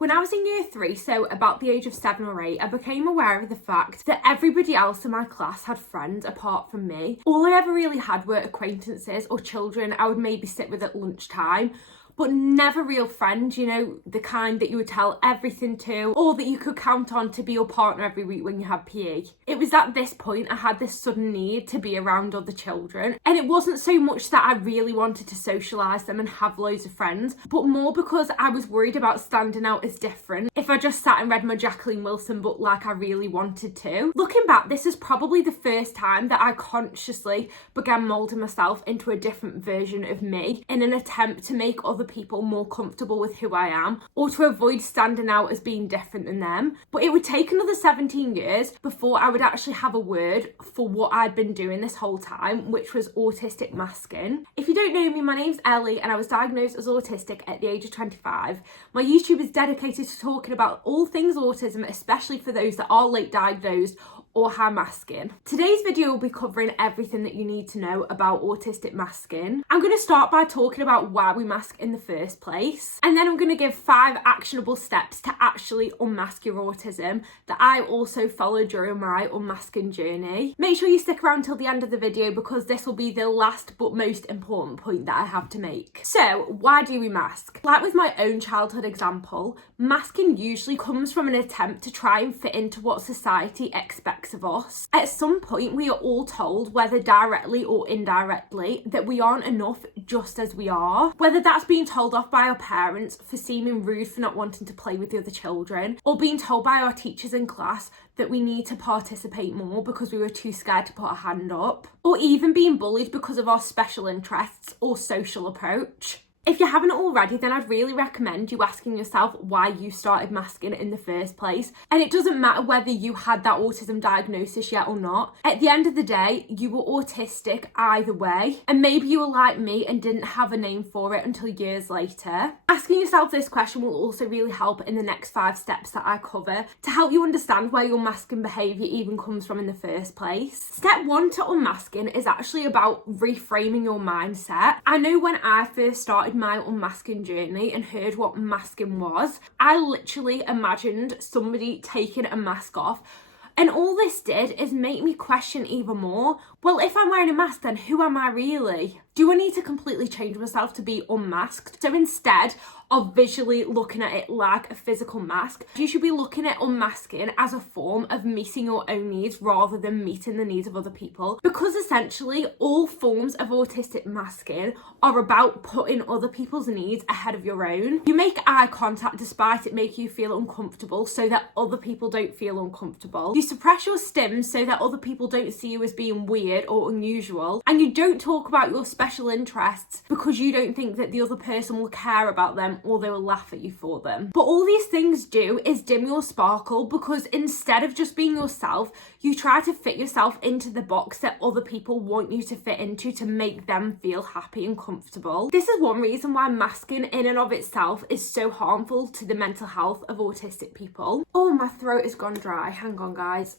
When I was in year 3, so about the age of 7 or 8, I became aware of the fact that everybody else in my class had friends apart from me. All I ever really had were acquaintances or children I would maybe sit with at lunchtime, but never real friends, you know, the kind that you would tell everything to, or that you could count on to be your partner every week when you had PE. It was at this point I had this sudden need to be around other children, and it wasn't so much that I really wanted to socialise them and have loads of friends, but more because I was worried about standing out as different if I just sat and read my Jacqueline Wilson book like I really wanted to. Looking back, this is probably the first time that I consciously began moulding myself into a different version of me in an attempt to make other people more comfortable with who I am, or to avoid standing out as being different than them. But it would take another 17 years before I would actually have a word for what I'd been doing this whole time, which was autistic masking. If you don't know me, my name's Ellie and I was diagnosed as autistic at the age of 25. My YouTube is dedicated to talking about all things autism, especially for those that are late diagnosed or high masking. Today's video will be covering everything that you need to know about autistic masking. I'm going to start by talking about why we mask in the first place, and then I'm going to give 5 actionable steps to actually unmask your autism that I also followed during my unmasking journey. Make sure you stick around till the end of the video because this will be the last but most important point that I have to make. So, why do we mask? Like with my own childhood example, masking usually comes from an attempt to try and fit into what society expects of us. At some point, we are all told, whether directly or indirectly, that we aren't enough just as we are. Whether that's being told off by our parents for seeming rude for not wanting to play with the other children, or being told by our teachers in class that we need to participate more because we were too scared to put our hand up, or even being bullied because of our special interests or social approach. If you haven't already, then I'd really recommend you asking yourself why you started masking in the first place. And it doesn't matter whether you had that autism diagnosis yet or not. At the end of the day, you were autistic either way. And maybe you were like me and didn't have a name for it until years later. Asking yourself this question will also really help in the next 5 steps that I cover to help you understand where your masking behaviour even comes from in the first place. Step 1 to unmasking is actually about reframing your mindset. I know when I first started my unmasking journey and heard what masking was, I literally imagined somebody taking a mask off, and all this did is make me question even more, well, if I'm wearing a mask, then who am I really? Do I need to completely change myself to be unmasked? So instead of visually looking at it like a physical mask, you should be looking at unmasking as a form of meeting your own needs rather than meeting the needs of other people. Because essentially all forms of autistic masking are about putting other people's needs ahead of your own. You make eye contact despite it making you feel uncomfortable so that other people don't feel uncomfortable. You suppress your stims so that other people don't see you as being weird or unusual. And you don't talk about your special interests because you don't think that the other person will care about them or they will laugh at you for them. But all these things do is dim your sparkle, because instead of just being yourself, you try to fit yourself into the box that other people want you to fit into to make them feel happy and comfortable. This is one reason why masking in and of itself is so harmful to the mental health of autistic people. Oh, my throat has gone dry. Hang on, guys.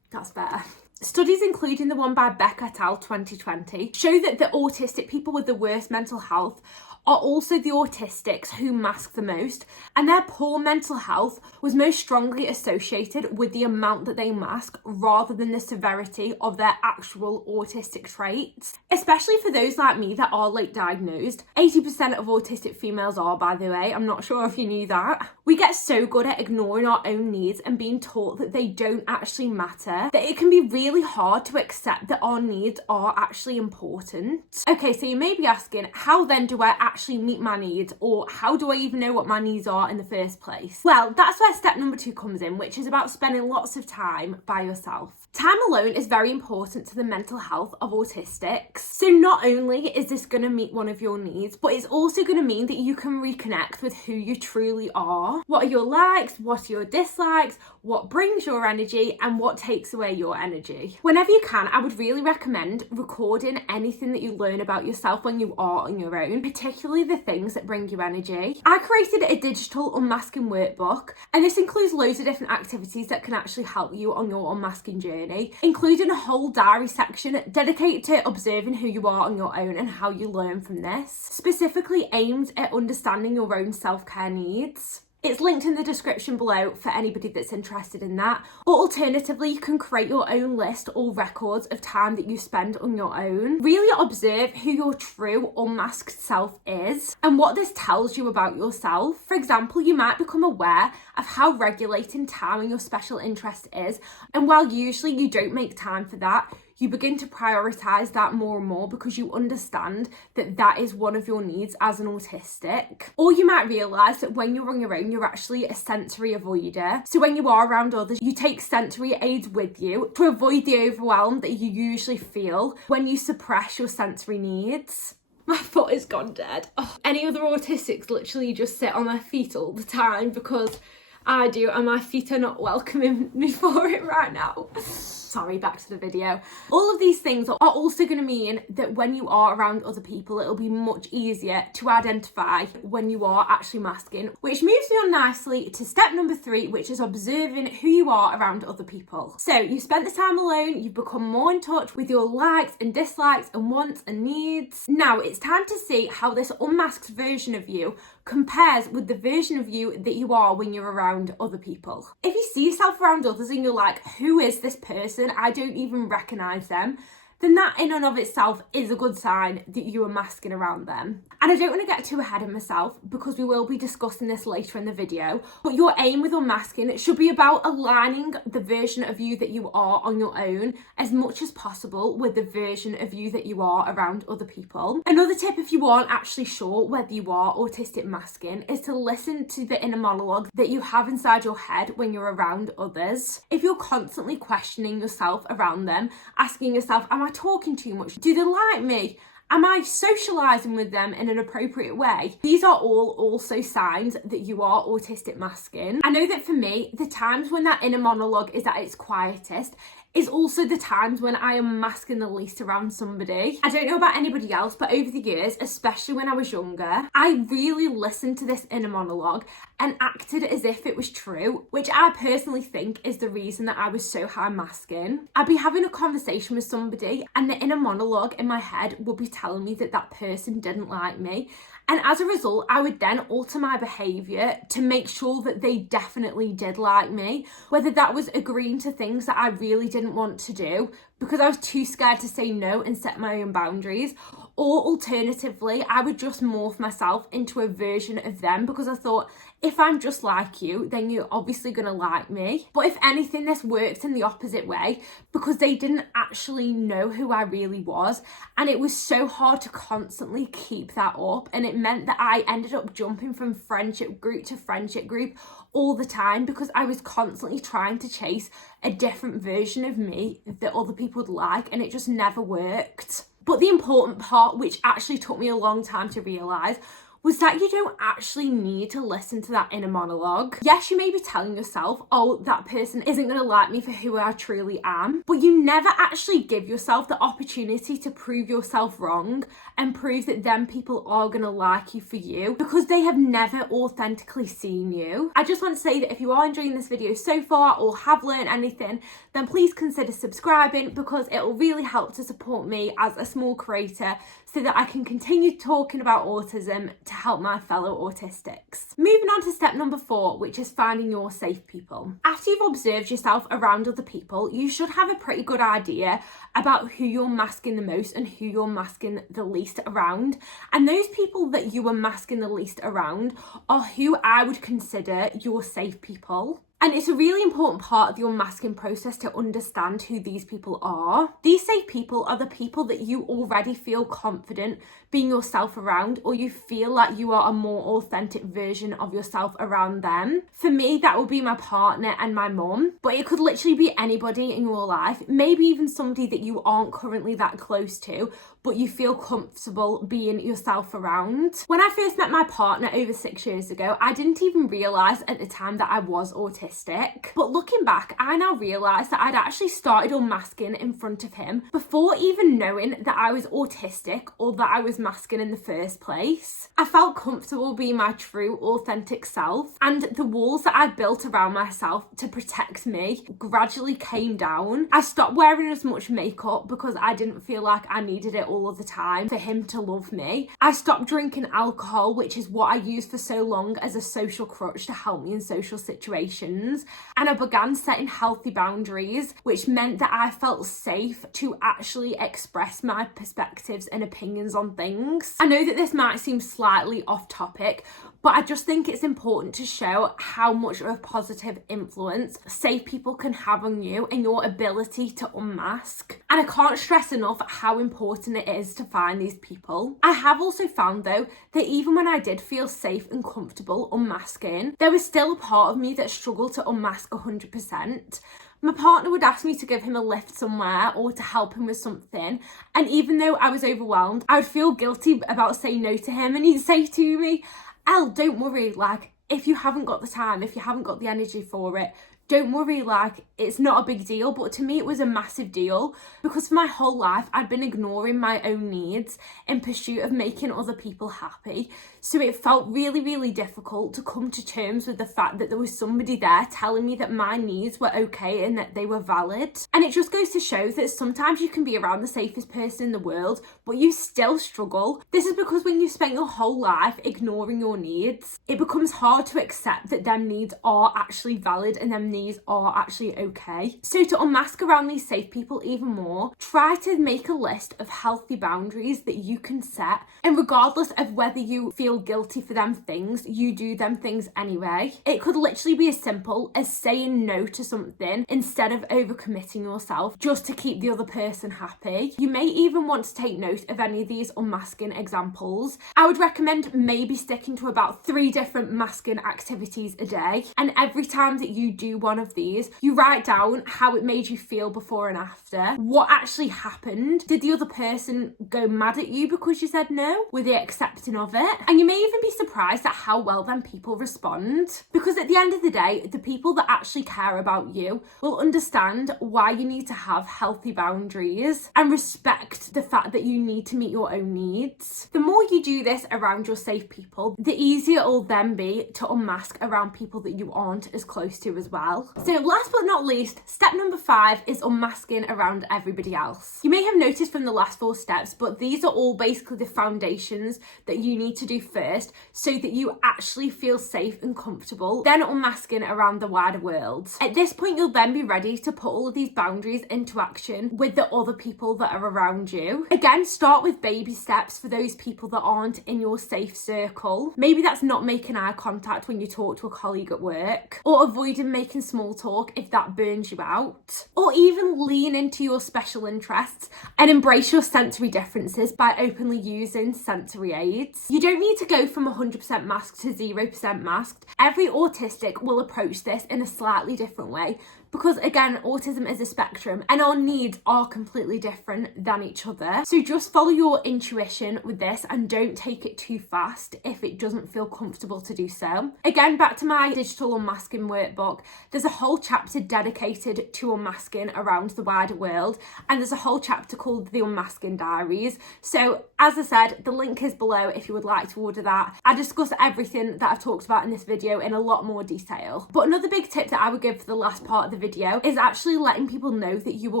That's better. Studies, including the one by Beck et al. 2020, show that the autistic people with the worst mental health are also the autistics who mask the most, and their poor mental health was most strongly associated with the amount that they mask rather than the severity of their actual autistic traits. Especially for those like me that are late diagnosed. 80% of autistic females are, by the way. I'm not sure if you knew that. We get so good at ignoring our own needs and being taught that they don't actually matter, that it can be really hard to accept that our needs are actually important. Okay, so you may be asking, how then do I actually meet my needs, or how do I even know what my needs are in the first place? Well, that's where step number 2 comes in, which is about spending lots of time by yourself. Time alone is very important to the mental health of autistics. So not only is this going to meet one of your needs, but it's also going to mean that you can reconnect with who you truly are. What are your likes? What are your dislikes? What brings your energy and what takes away your energy? Whenever you can, I would really recommend recording anything that you learn about yourself when you are on your own, particularly the things that bring you energy. I created a digital unmasking workbook, and this includes loads of different activities that can actually help you on your unmasking journey. journey, including a whole diary section dedicated to observing who you are on your own and how you learn from this, specifically aimed at understanding your own self-care needs. It's linked in the description below for anybody that's interested in that. Or alternatively, you can create your own list or records of time that you spend on your own. Really observe who your true unmasked self is and what this tells you about yourself. For example, you might become aware of how regulating time and your special interest is, and while usually you don't make time for that, you begin to prioritise that more and more because you understand that that is one of your needs as an autistic. Or you might realise that when you're on your own, you're actually a sensory avoider. So when you are around others, you take sensory aids with you to avoid the overwhelm that you usually feel when you suppress your sensory needs. My foot has gone dead. Oh, any other autistics literally just sit on their feet all the time because I do, and my feet are not welcoming me for it right now. Sorry, back to the video. All of these things are also going to mean that when you are around other people, it'll be much easier to identify when you are actually masking, which moves me on nicely to step number 3, which is observing who you are around other people. So you've spent the time alone, you've become more in touch with your likes and dislikes and wants and needs. Now it's time to see how this unmasked version of you compares with the version of you that you are when you're around other people. If you see yourself around others and you're like, who is this person? I don't even recognise them, then that in and of itself is a good sign that you are masking around them. And I don't want to get too ahead of myself because we will be discussing this later in the video, but your aim with unmasking should be about aligning the version of you that you are on your own as much as possible with the version of you that you are around other people. Another tip, if you aren't actually sure whether you are autistic masking, is to listen to the inner monologue that you have inside your head when you're around others. If you're constantly questioning yourself around them, asking yourself, am I talking too much? Do they like me? Am I socialising with them in an appropriate way? These are all also signs that you are autistic masking. I know that for me, the times when that inner monologue is at its quietest is also the times when I am masking the least around somebody. I don't know about anybody else, but over the years, especially when I was younger, I really listened to this inner monologue and acted as if it was true, which I personally think is the reason that I was so high masking. I'd be having a conversation with somebody and the inner monologue in my head would be telling me that that person didn't like me. And as a result, I would then alter my behaviour to make sure that they definitely did like me, whether that was agreeing to things that I really didn't want to do because I was too scared to say no and set my own boundaries, or alternatively, I would just morph myself into a version of them because I thought, if I'm just like you, then you're obviously going to like me. But if anything, this worked in the opposite way because they didn't actually know who I really was. And it was so hard to constantly keep that up. And it meant that I ended up jumping from friendship group to friendship group all the time because I was constantly trying to chase a different version of me that other people would like, and it just never worked. But the important part, which actually took me a long time to realise, was that you don't actually need to listen to that inner monologue. Yes, you may be telling yourself, oh, that person isn't going to like me for who I truly am, but you never actually give yourself the opportunity to prove yourself wrong and prove that them people are going to like you for you because they have never authentically seen you. I just want to say that if you are enjoying this video so far or have learned anything, then please consider subscribing because it will really help to support me as a small creator so that I can continue talking about autism to help my fellow autistics. Moving on to step number 4, which is finding your safe people. After you've observed yourself around other people, you should have a pretty good idea about who you're masking the most and who you're masking the least around. And those people that you are masking the least around are who I would consider your safe people. And it's a really important part of your masking process to understand who these people are. These safe people are the people that you already feel confident being yourself around, or you feel like you are a more authentic version of yourself around them. For me, that would be my partner and my mum, but it could literally be anybody in your life, maybe even somebody that you aren't currently that close to, but you feel comfortable being yourself around. When I first met my partner over 6 years ago, I didn't even realise at the time that I was autistic. autistic. But looking back, I now realise that I'd actually started unmasking in front of him before even knowing that I was autistic or that I was masking in the first place. I felt comfortable being my true, authentic self, and the walls that I'd built around myself to protect me gradually came down. I stopped wearing as much makeup because I didn't feel like I needed it all of the time for him to love me. I stopped drinking alcohol, which is what I used for so long as a social crutch to help me in social situations. And I began setting healthy boundaries, which meant that I felt safe to actually express my perspectives and opinions on things. I know that this might seem slightly off topic, but I just think it's important to show how much of a positive influence safe people can have on you and your ability to unmask. And I can't stress enough how important it is to find these people. I have also found though that even when I did feel safe and comfortable unmasking, there was still a part of me that struggled to unmask 100%. My partner would ask me to give him a lift somewhere or to help him with something, and even though I was overwhelmed, I would feel guilty about saying no to him, and he'd say to me, "Elle, don't worry, like, if you haven't got the time, if you haven't got the energy for it, don't worry, like, it's not a big deal." But to me, it was a massive deal because for my whole life, I'd been ignoring my own needs in pursuit of making other people happy. So it felt really, really difficult to come to terms with the fact that there was somebody there telling me that my needs were okay and that they were valid. And it just goes to show that sometimes you can be around the safest person in the world, but you still struggle. This is because when you've spent your whole life ignoring your needs, it becomes hard to accept that them needs are actually valid and them needs are actually okay. So to unmask around these safe people even more, try to make a list of healthy boundaries that you can set, and regardless of whether you feel guilty for them things, you do them things anyway. It could literally be as simple as saying no to something instead of overcommitting yourself just to keep the other person happy. You may even want to take note of any of these unmasking examples. I would recommend maybe sticking to about 3 different masking activities a day, and every time that you do one of these, you write down how it made you feel before and after, what actually happened. Did the other person go mad at you because you said no? Were they accepting of it? And you may even be surprised at how well then people respond, because at the end of the day, the people that actually care about you will understand why you need to have healthy boundaries and respect the fact that you need to meet your own needs. The more you do this around your safe people, the easier it'll then be to unmask around people that you aren't as close to as well. So last but not least, step number 5 is unmasking around everybody else. You may have noticed from the last 4 steps, but these are all basically the foundations that you need to do first so that you actually feel safe and comfortable, then unmasking around the wider world. At this point, you'll then be ready to put all of these boundaries into action with the other people that are around you. Again, start with baby steps for those people that aren't in your safe circle. Maybe that's not making eye contact when you talk to a colleague at work, or avoiding making small talk if that burns you out, or even lean into your special interests and embrace your sensory differences by openly using sensory aids. You don't need to go from 100% masked to 0% masked. Every autistic will approach this in a slightly different way, because again, autism is a spectrum and our needs are completely different than each other. So just follow your intuition with this and don't take it too fast if it doesn't feel comfortable to do so. Again, back to my digital unmasking workbook, there's a whole chapter dedicated to unmasking around the wider world, and there's a whole chapter called the Unmasking Diaries. So as I said, the link is below if you would like to order that. I discuss everything that I've talked about in this video in a lot more detail. But another big tip that I would give for the last part of the video is actually letting people know that you were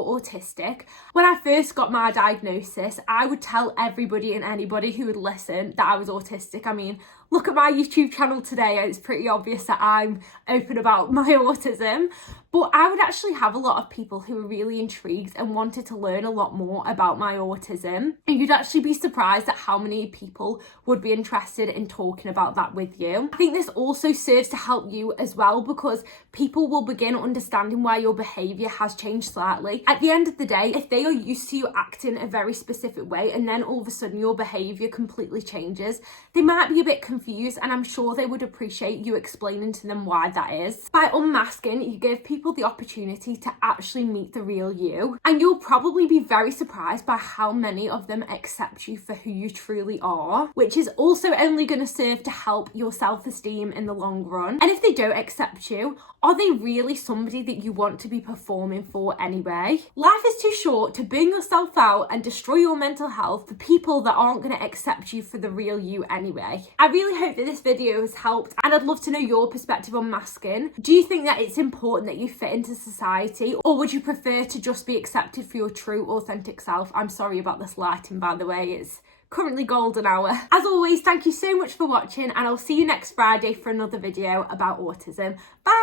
autistic. When I first got my diagnosis, I would tell everybody and anybody who would listen that I was autistic. I mean, look at my YouTube channel today, it's pretty obvious that I'm open about my autism. But I would actually have a lot of people who were really intrigued and wanted to learn a lot more about my autism. And you'd actually be surprised at how many people would be interested in talking about that with you. I think this also serves to help you as well, because people will begin understanding why your behaviour has changed slightly. At the end of the day, if they are used to you acting a very specific way and then all of a sudden your behaviour completely changes, they might be a bit confused confused, and I'm sure they would appreciate you explaining to them why that is. By unmasking, you give people the opportunity to actually meet the real you, and you'll probably be very surprised by how many of them accept you for who you truly are, which is also only going to serve to help your self-esteem in the long run. And if they don't accept you, are they really somebody that you want to be performing for anyway? Life is too short to burn yourself out and destroy your mental health for people that aren't going to accept you for the real you anyway. I really hope that this video has helped, and I'd love to know your perspective on masking. Do you think that it's important that you fit into society, or would you prefer to just be accepted for your true, authentic self? I'm sorry about this lighting, by the way. It's currently golden hour. As always, thank you so much for watching, and I'll see you next Friday for another video about autism. Bye!